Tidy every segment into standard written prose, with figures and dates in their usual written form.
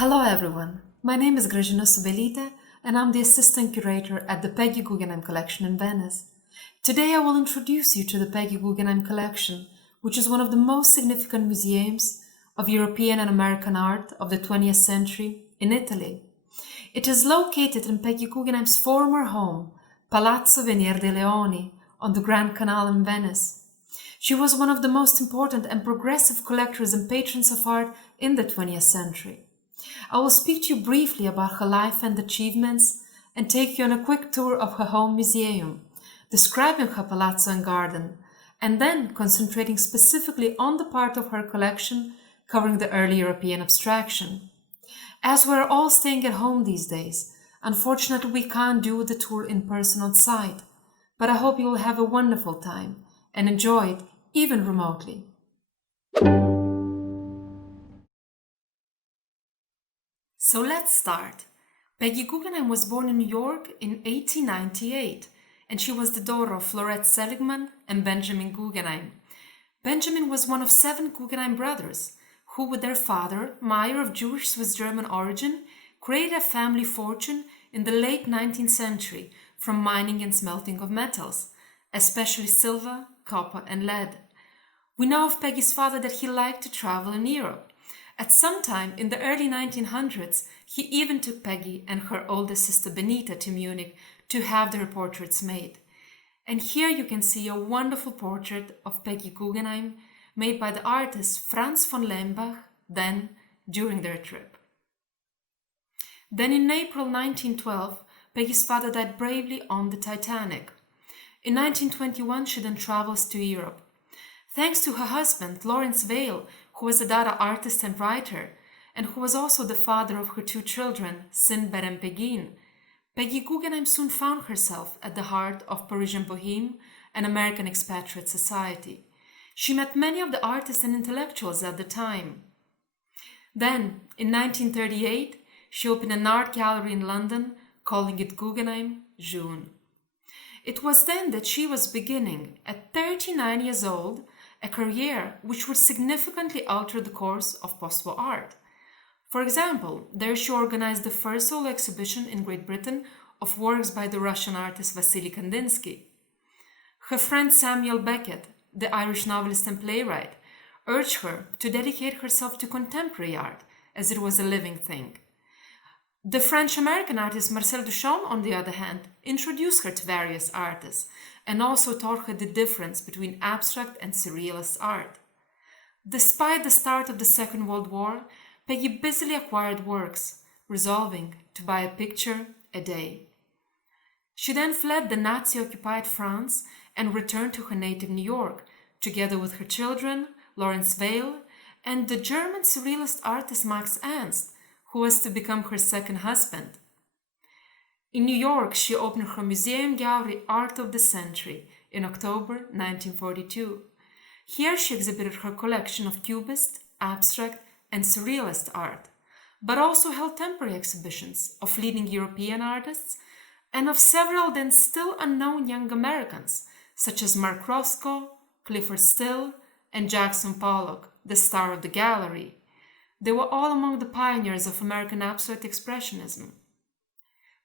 Hello everyone, my name is Grazina and I'm the assistant curator at the Peggy Guggenheim Collection in Venice. Today I will introduce you to the Peggy Guggenheim Collection, which is one of the most significant museums of European and American art of the 20th century in Italy. It is located in Peggy Guggenheim's former home, Palazzo Delaunay, on the Grand Canal in Venice. She was one of the most important and progressive collectors and patrons of art in the 20th century. I will speak to you briefly about her life and achievements and take you on a quick tour of her home museum, describing her palazzo and garden, and then concentrating specifically on the part of her collection covering the early European abstraction. As we're all staying at home these days, unfortunately we can't do the tour in person on site, but I hope you will have a wonderful time and enjoy it even remotely. So let's start. Peggy Guggenheim was born in New York in 1898, and she was the daughter of Florette Seligman and Benjamin Guggenheim. Benjamin was one of 7 Guggenheim brothers, who with their father, Meyer of Jewish Swiss-German origin, created a family fortune in the late 19th century from mining and smelting of metals, especially silver, copper, and lead. We know of Peggy's father that he liked to travel in Europe. At some time in the early 1900s, he even took Peggy and her older sister Benita to Munich to have their portraits made. And here you can see a wonderful portrait of Peggy Guggenheim made by the artist Franz von Lembach, then during their trip. Then in April 1912, Peggy's father died bravely on the Titanic. In 1921, she then travels to Europe. Thanks to her husband, Lawrence Vail, who was a data artist and writer, and who was also the father of her 2 children, Sinbad and Peggy, Peggy Guggenheim soon found herself at the heart of Parisian Bohème and American expatriate society. She met many of the artists and intellectuals at the time. Then, in 1938, she opened an art gallery in London, calling it Guggenheim June. It was then that she was beginning, at 39 years old, a career which would significantly alter the course of post-war art. For example, there she organized the first solo exhibition in Great Britain of works by the Russian artist Wassily Kandinsky. Her friend Samuel Beckett, the Irish novelist and playwright, urged her to dedicate herself to contemporary art, as it was a living thing. The French-American artist Marcel Duchamp, on the other hand, introduced her to various artists and also taught her the difference between abstract and surrealist art. Despite the start of the Second World War, Peggy busily acquired works, resolving to buy a picture a day. She then fled the Nazi-occupied France and returned to her native New York, together with her children, Lawrence Vail, and the German surrealist artist Max Ernst, who was to become her second husband. In New York, she opened her museum gallery Art of the Century in October 1942. Here she exhibited her collection of Cubist, abstract, and surrealist art, but also held temporary exhibitions of leading European artists and of several then still unknown young Americans, such as Mark Roscoe, Clifford Still, and Jackson Pollock, the star of the gallery. They were all among the pioneers of American abstract expressionism.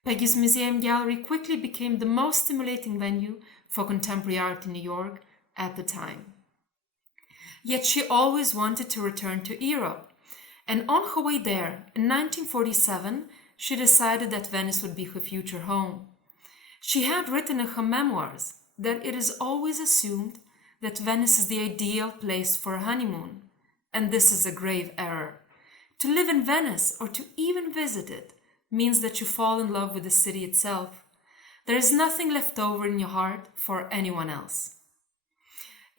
Peggy's museum gallery quickly became the most stimulating venue for contemporary art in New York at the time. Yet she always wanted to return to Europe, and on her way there, in 1947, she decided that Venice would be her future home. She had written in her memoirs that it is always assumed that Venice is the ideal place for a honeymoon, and this is a grave error. To live in Venice or to even visit it means that you fall in love with the city itself. There is nothing left over in your heart for anyone else.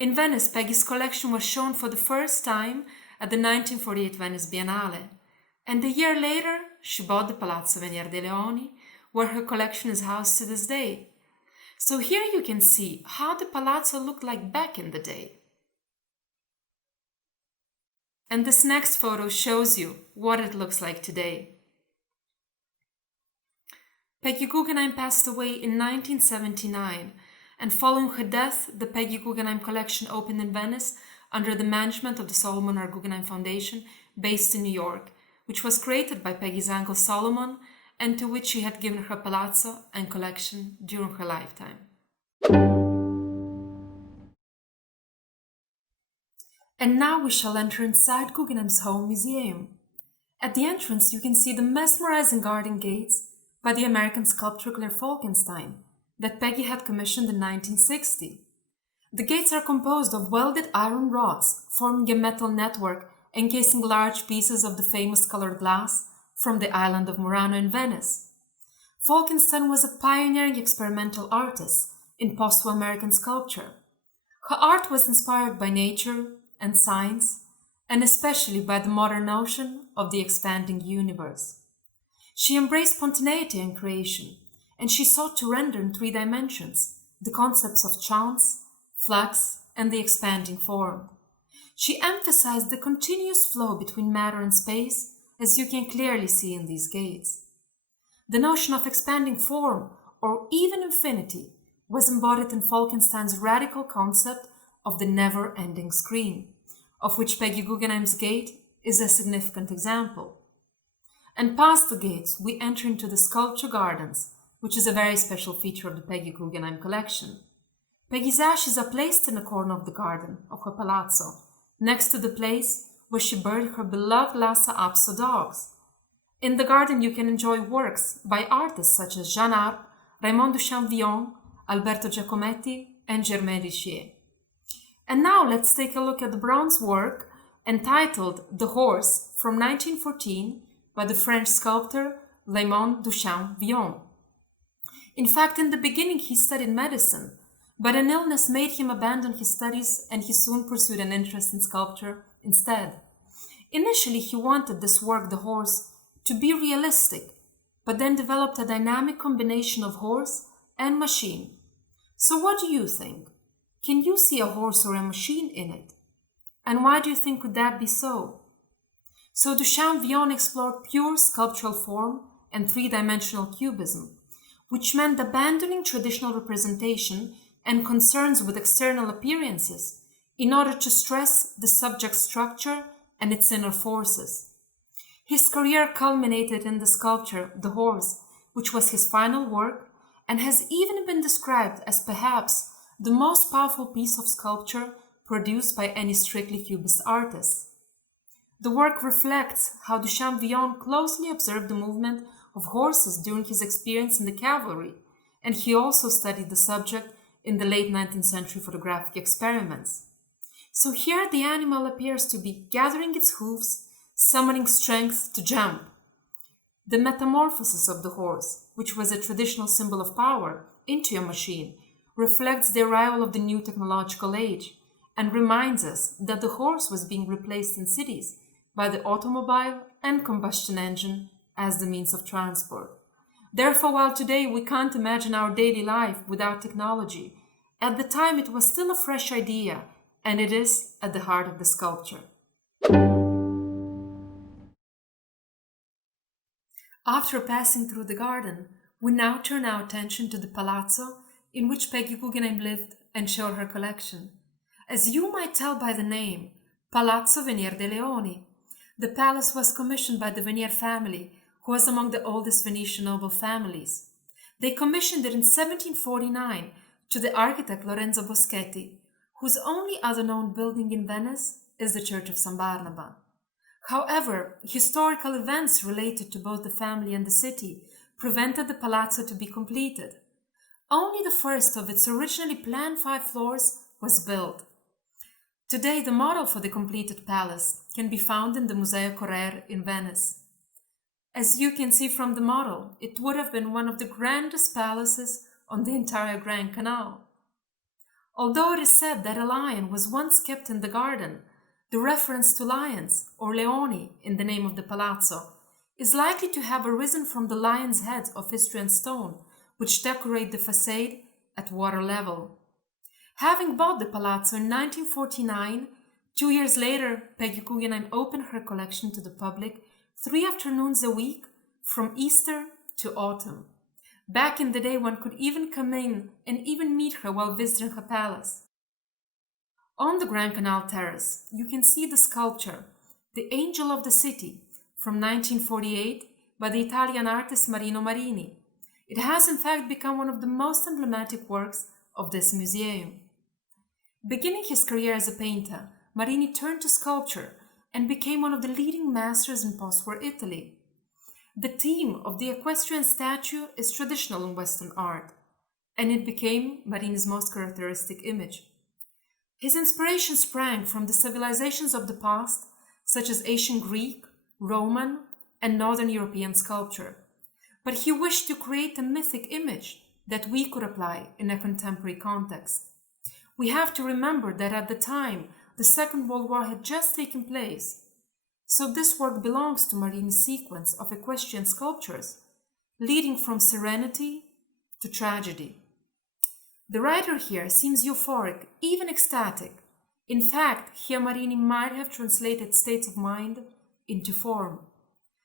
In Venice, Peggy's collection was shown for the first time at the 1948 Venice Biennale, and a year later she bought the Palazzo Delaunay, where her collection is housed to this day. So here you can see how the Palazzo looked like back in the day. And this next photo shows you what it looks like today. Peggy Guggenheim passed away in 1979, and following her death, the Peggy Guggenheim Collection opened in Venice under the management of the Solomon R. Guggenheim Foundation, based in New York, which was created by Peggy's uncle Solomon and to which she had given her palazzo and collection during her lifetime. And now we shall enter inside Guggenheim's home museum. At the entrance you can see the mesmerizing garden gates by the American sculptor Claire Falkenstein that Peggy had commissioned in 1960. The gates are composed of welded iron rods forming a metal network encasing large pieces of the famous colored glass from the island of Murano in Venice. Falkenstein was a pioneering experimental artist in post-American sculpture. Her art was inspired by nature and science, and especially by the modern notion of the expanding universe. She embraced spontaneity in creation, and she sought to render in 3 dimensions the concepts of chance, flux, and the expanding form. She emphasized the continuous flow between matter and space, as you can clearly see in these gates. The notion of expanding form, or even infinity, was embodied in Falkenstein's radical concept of the never-ending screen, of which Peggy Guggenheim's gate is a significant example. And past the gates, we enter into the sculpture gardens, which is a very special feature of the Peggy Guggenheim collection. Peggy's ashes are placed in a corner of the garden of her palazzo, next to the place where she buried her beloved Lhasa Apso dogs. In the garden you can enjoy works by artists such as Jean Arp, Raymond Duchamp-Villon, Alberto Giacometti, and Germain Richier. And now let's take a look at the bronze work entitled The Horse from 1914 by the French sculptor Raymond Duchamp-Villon. In fact, in the beginning he studied medicine, but an illness made him abandon his studies and he soon pursued an interest in sculpture instead. Initially he wanted this work, The Horse, to be realistic, but then developed a dynamic combination of horse and machine. So what do you think? Can you see a horse or a machine in it? And why do you think would that be so? So Duchamp-Villon explored pure sculptural form and 3-dimensional cubism, which meant abandoning traditional representation and concerns with external appearances in order to stress the subject's structure and its inner forces. His career culminated in the sculpture The Horse, which was his final work and has even been described as perhaps the most powerful piece of sculpture produced by any strictly Cubist artist. The work reflects how Duchamp-Villon closely observed the movement of horses during his experience in the cavalry, and he also studied the subject in the late 19th century photographic experiments. So here the animal appears to be gathering its hooves, summoning strength to jump. The metamorphosis of the horse, which was a traditional symbol of power, into a machine, reflects the arrival of the new technological age and reminds us that the horse was being replaced in cities by the automobile and combustion engine as the means of transport. Therefore, while today we can't imagine our daily life without technology, at the time it was still a fresh idea, and it is at the heart of the sculpture. After passing through the garden, we now turn our attention to the palazzo in which Peggy Guggenheim lived and showed her collection. As you might tell by the name, Palazzo Venier de' Leoni, the palace was commissioned by the Venier family, who was among the oldest Venetian noble families. They commissioned it in 1749 to the architect Lorenzo Boschetti, whose only other known building in Venice is the Church of San Barnaba. However, historical events related to both the family and the city prevented the palazzo to be completed. Only the first of its originally planned 5 floors was built. Today, the model for the completed palace can be found in the Museo Correr in Venice. As you can see from the model, it would have been one of the grandest palaces on the entire Grand Canal. Although it is said that a lion was once kept in the garden, the reference to lions, or leoni, in the name of the palazzo, is likely to have arisen from the lions' heads of Istrian stone, which decorate the facade at water level. Having bought the palazzo in 1949, 2 years later, Peggy Guggenheim opened her collection to the public 3 afternoons a week from Easter to autumn. Back in the day, one could even come in and even meet her while visiting her palace. On the Grand Canal Terrace, you can see the sculpture, the Angel of the City, from 1948 by the Italian artist Marini. It has in fact become one of the most emblematic works of this museum. Beginning his career as a painter, Marini turned to sculpture and became one of the leading masters in post-war Italy. The theme of the equestrian statue is traditional in Western art, and it became Marini's most characteristic image. His inspiration sprang from the civilizations of the past, such as ancient Greek, Roman, and Northern European sculpture. But he wished to create a mythic image that we could apply in a contemporary context. We have to remember that at the time, the Second World War had just taken place. So this work belongs to Marini's sequence of equestrian sculptures, leading from serenity to tragedy. The writer here seems euphoric, even ecstatic. In fact, here Marini might have translated states of mind into form.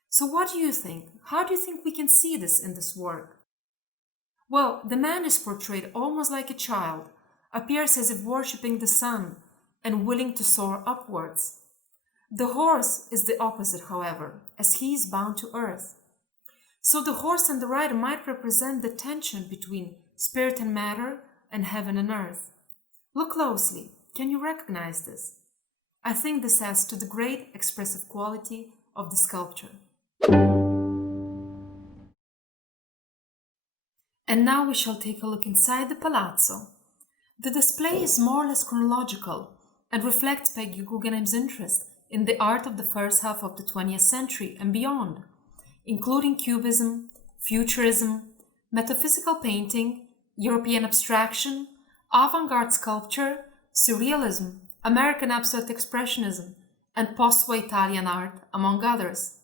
So what do you think? How do you think we can see this in this work? Well, the man is portrayed almost like a child, appears as if worshipping the sun and willing to soar upwards. The horse is the opposite, however, as he is bound to earth. So the horse and the rider might represent the tension between spirit and matter and heaven and earth. Look closely. Can you recognize this? I think this adds to the great expressive quality of the sculpture. And now we shall take a look inside the Palazzo. The display is more or less chronological and reflects Peggy Guggenheim's interest in the art of the first half of the 20th century and beyond, including Cubism, Futurism, metaphysical painting, European abstraction, avant-garde sculpture, Surrealism, American abstract expressionism, and post-war Italian art, among others.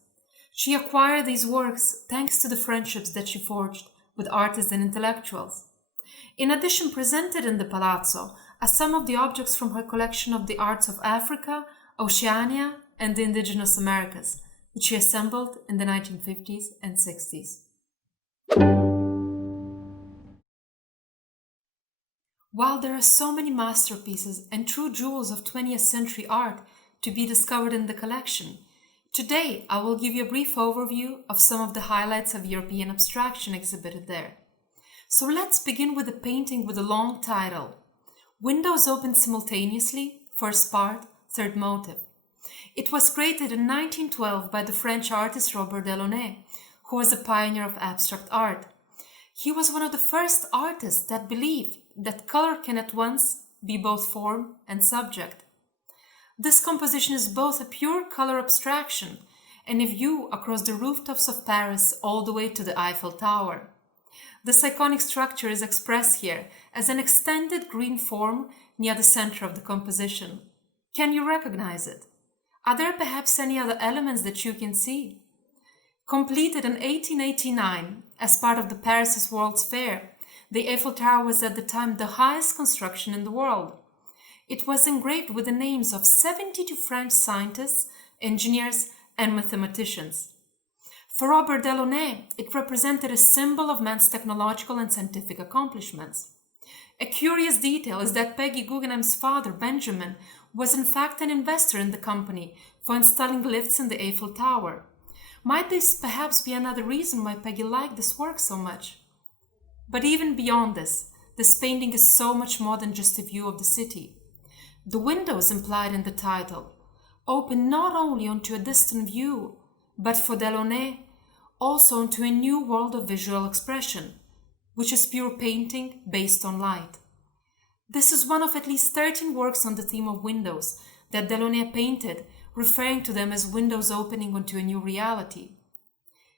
She acquired these works thanks to the friendships that she forged with artists and intellectuals. In addition, presented in the Palazzo are some of the objects from her collection of the arts of Africa, Oceania, and the indigenous Americas, which she assembled in the 1950s and 60s. While there are so many masterpieces and true jewels of 20th century art to be discovered in the collection, today I will give you a brief overview of some of the highlights of European abstraction exhibited there. So let's begin with a painting with a long title, Windows Open Simultaneously, First Part, Third Motive. It was created in 1912 by the French artist Robert Delaunay, who was a pioneer of abstract art. He was one of the first artists that believed that color can at once be both form and subject. This composition is both a pure color abstraction and a view across the rooftops of Paris all the way to the Eiffel Tower. This iconic structure is expressed here as an extended green form near the center of the composition. Can you recognize it? Are there perhaps any other elements that you can see? Completed in 1889 as part of the Paris World's Fair, the Eiffel Tower was at the time the highest construction in the world. It was engraved with the names of 72 French scientists, engineers, and mathematicians. For Robert Delaunay, it represented a symbol of man's technological and scientific accomplishments. A curious detail is that Peggy Guggenheim's father, Benjamin, was in fact an investor in the company for installing lifts in the Eiffel Tower. Might this perhaps be another reason why Peggy liked this work so much? But even beyond this painting is so much more than just a view of the city. The windows implied in the title open not only onto a distant view, but for Delaunay, also onto a new world of visual expression, which is pure painting based on light. This is one of at least 13 works on the theme of windows that Delaunay painted, referring to them as windows opening onto a new reality.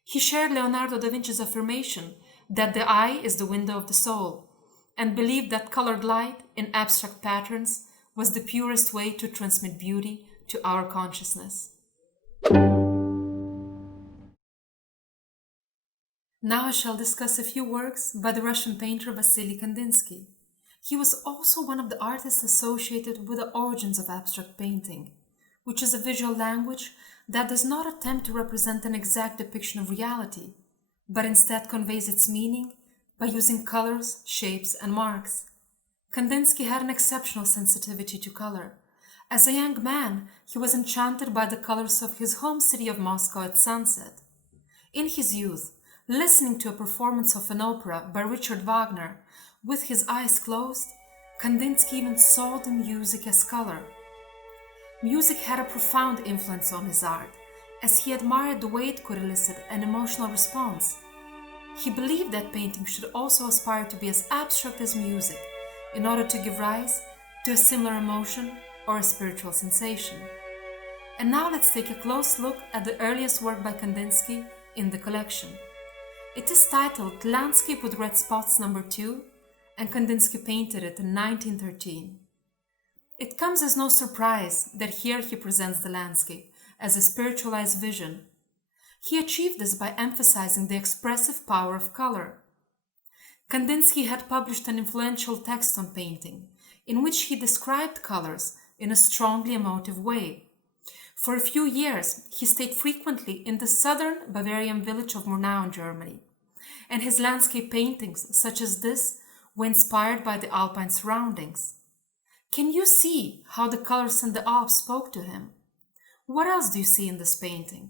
He shared Leonardo da Vinci's affirmation that the eye is the window of the soul, and believed that colored light in abstract patterns was the purest way to transmit beauty to our consciousness. Now I shall discuss a few works by the Russian painter Wassily Kandinsky. He was also one of the artists associated with the origins of abstract painting, which is a visual language that does not attempt to represent an exact depiction of reality, but instead conveys its meaning by using colors, shapes, and marks. Kandinsky had an exceptional sensitivity to color, As a young man, he was enchanted by the colors of his home city of Moscow at sunset. In his youth, listening to a performance of an opera by Richard Wagner with his eyes closed, Kandinsky even saw the music as color. Music had a profound influence on his art, as he admired the way it could elicit an emotional response. He believed that painting should also aspire to be as abstract as music in order to give rise to a similar emotion or a spiritual sensation. And now let's take a close look at the earliest work by Kandinsky in the collection. It is titled Landscape with Red Spots No. 2, and Kandinsky painted it in 1913. It comes as no surprise that here he presents the landscape as a spiritualized vision. He achieved this by emphasizing the expressive power of color. Kandinsky had published an influential text on painting, in which he described colors in a strongly emotive way. For a few years, he stayed frequently in the southern Bavarian village of Murnau in Germany, and his landscape paintings, such as this, were inspired by the alpine surroundings. Can you see how the colors in the Alps spoke to him? What else do you see in this painting?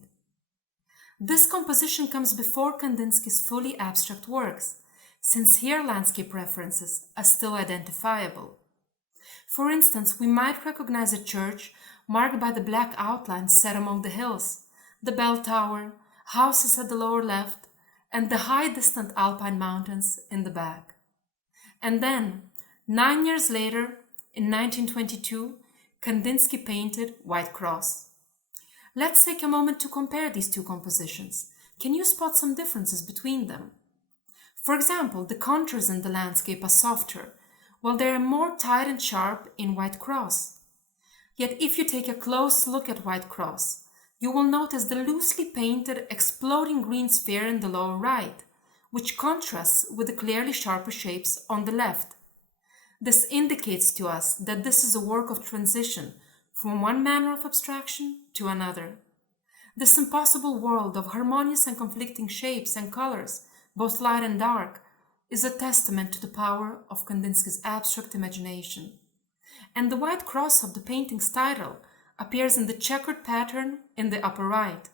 This composition comes before Kandinsky's fully abstract works, since here landscape references are still identifiable. For instance, we might recognize a church marked by the black outlines set among the hills, the bell tower, houses at the lower left, and the high distant alpine mountains in the back. And then, 9 years later, in 1922, Kandinsky painted White Cross. Let's take a moment to compare these two compositions. Can you spot some differences between them? For example, the contours in the landscape are softer, while they are more tight and sharp in White Cross. Yet if you take a close look at White Cross, you will notice the loosely painted exploding green sphere in the lower right, which contrasts with the clearly sharper shapes on the left. This indicates to us that this is a work of transition from one manner of abstraction to another. This impossible world of harmonious and conflicting shapes and colors, both light and dark, is a testament to the power of Kandinsky's abstract imagination. And the White Cross of the painting's title appears in the checkered pattern in the upper right.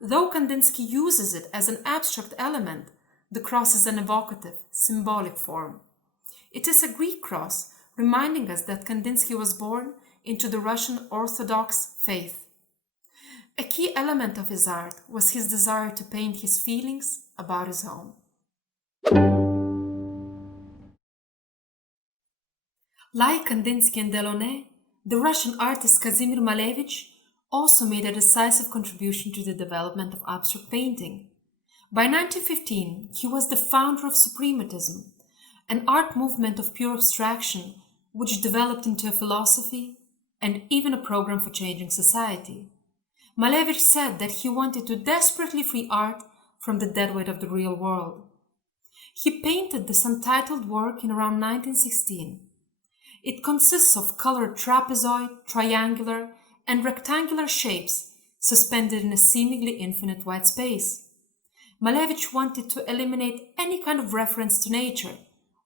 Though Kandinsky uses it as an abstract element, the cross is an evocative, symbolic form. It is a Greek cross, reminding us that Kandinsky was born into the Russian Orthodox faith. A key element of his art was his desire to paint his feelings about his home. Like Kandinsky and Delaunay, the Russian artist Kazimir Malevich also made a decisive contribution to the development of abstract painting. By 1915, he was the founder of Suprematism, an art movement of pure abstraction which developed into a philosophy and even a program for changing society. Malevich said that he wanted to desperately free art from the deadweight of the real world. He painted this untitled work in around 1916. It consists of colored trapezoid, triangular, and rectangular shapes suspended in a seemingly infinite white space. Malevich wanted to eliminate any kind of reference to nature,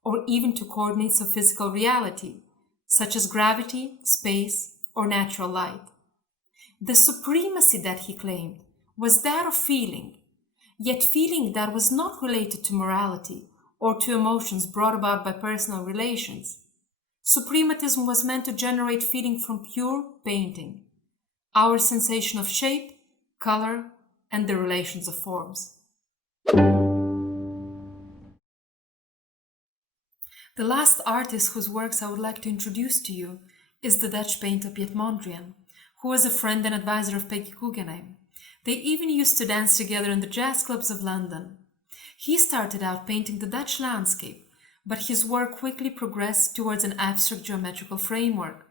or even to coordinates of physical reality, such as gravity, space, or natural light. The supremacy that he claimed was that of feeling, yet feeling that was not related to morality or to emotions brought about by personal relations. Suprematism was meant to generate feeling from pure painting, our sensation of shape, color, and the relations of forms. The last artist whose works I would like to introduce to you is the Dutch painter Piet Mondrian, who was a friend and advisor of Peggy Guggenheim. They even used to dance together in the jazz clubs of London. He started out painting the Dutch landscape, but his work quickly progressed towards an abstract geometrical framework.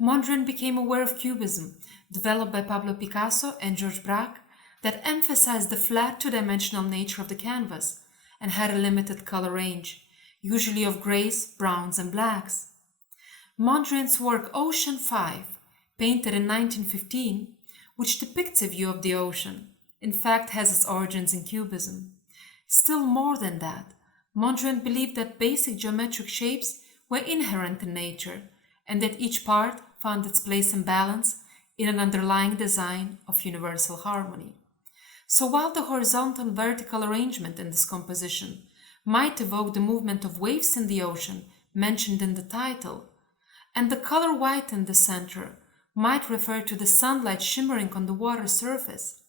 Mondrian became aware of Cubism, developed by Pablo Picasso and Georges Braque, that emphasized the flat two-dimensional nature of the canvas and had a limited color range, usually of grays, browns, and blacks. Mondrian's work Ocean 5, painted in 1915, which depicts a view of the ocean, in fact has its origins in Cubism. Still more than that, Mondrian believed that basic geometric shapes were inherent in nature, and that each part found its place and balance in an underlying design of universal harmony. So while the horizontal and vertical arrangement in this composition might evoke the movement of waves in the ocean mentioned in the title, and the color white in the center might refer to the sunlight shimmering on the water surface,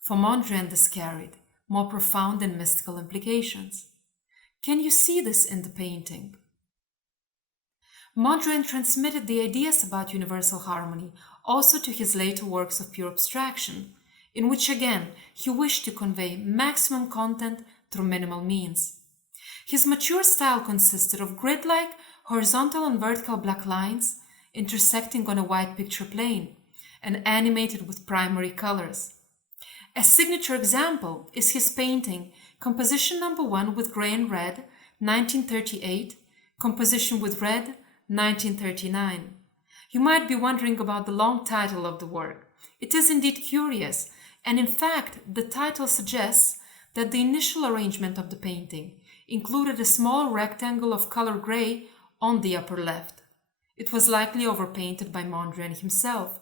for Mondrian this carried more profound and mystical implications. Can you see this in the painting? Mondrian transmitted the ideas about universal harmony also to his later works of pure abstraction, in which again he wished to convey maximum content through minimal means. His mature style consisted of grid-like horizontal and vertical black lines intersecting on a white picture plane and animated with primary colors. A signature example is his painting Composition No. 1 with Gray and Red, 1938, Composition with Red, 1939. You might be wondering about the long title of the work. It is indeed curious, and in fact, the title suggests that the initial arrangement of the painting included a small rectangle of color gray on the upper left. It was likely overpainted by Mondrian himself.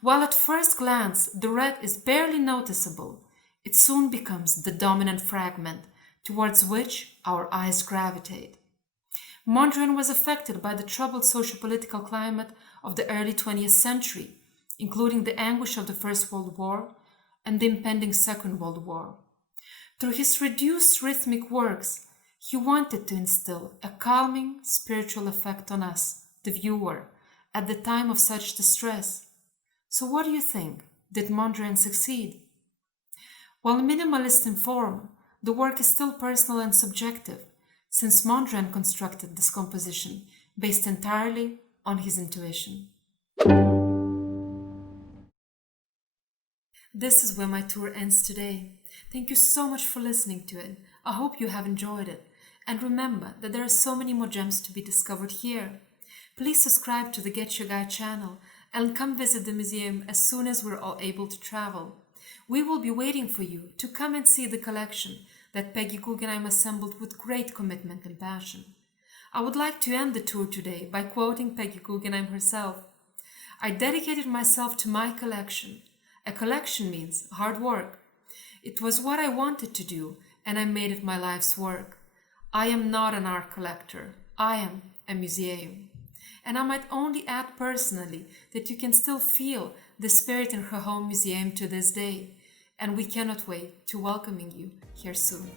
While at first glance the red is barely noticeable, it soon becomes the dominant fragment towards which our eyes gravitate. Mondrian was affected by the troubled socio-political climate of the early 20th century, including the anguish of the First World War and the impending Second World War. Through his reduced rhythmic works, he wanted to instill a calming spiritual effect on us, the viewer, at the time of such distress. So what do you think? Did Mondrian succeed? While minimalist in form, the work is still personal and subjective, since Mondrian constructed this composition based entirely on his intuition. This is where my tour ends today. Thank you so much for listening to it. I hope you have enjoyed it. And remember that there are so many more gems to be discovered here. Please subscribe to the Get Your Guide channel and come visit the museum as soon as we're all able to travel. We will be waiting for you to come and see the collection that Peggy Guggenheim assembled with great commitment and passion. I would like to end the tour today by quoting Peggy Guggenheim herself. I dedicated myself to my collection. A collection means hard work. It was what I wanted to do, and I made it my life's work. I am not an art collector. I am a museum. And I might only add personally that you can still feel the spirit in her home museum to this day, and we cannot wait to welcoming you here soon.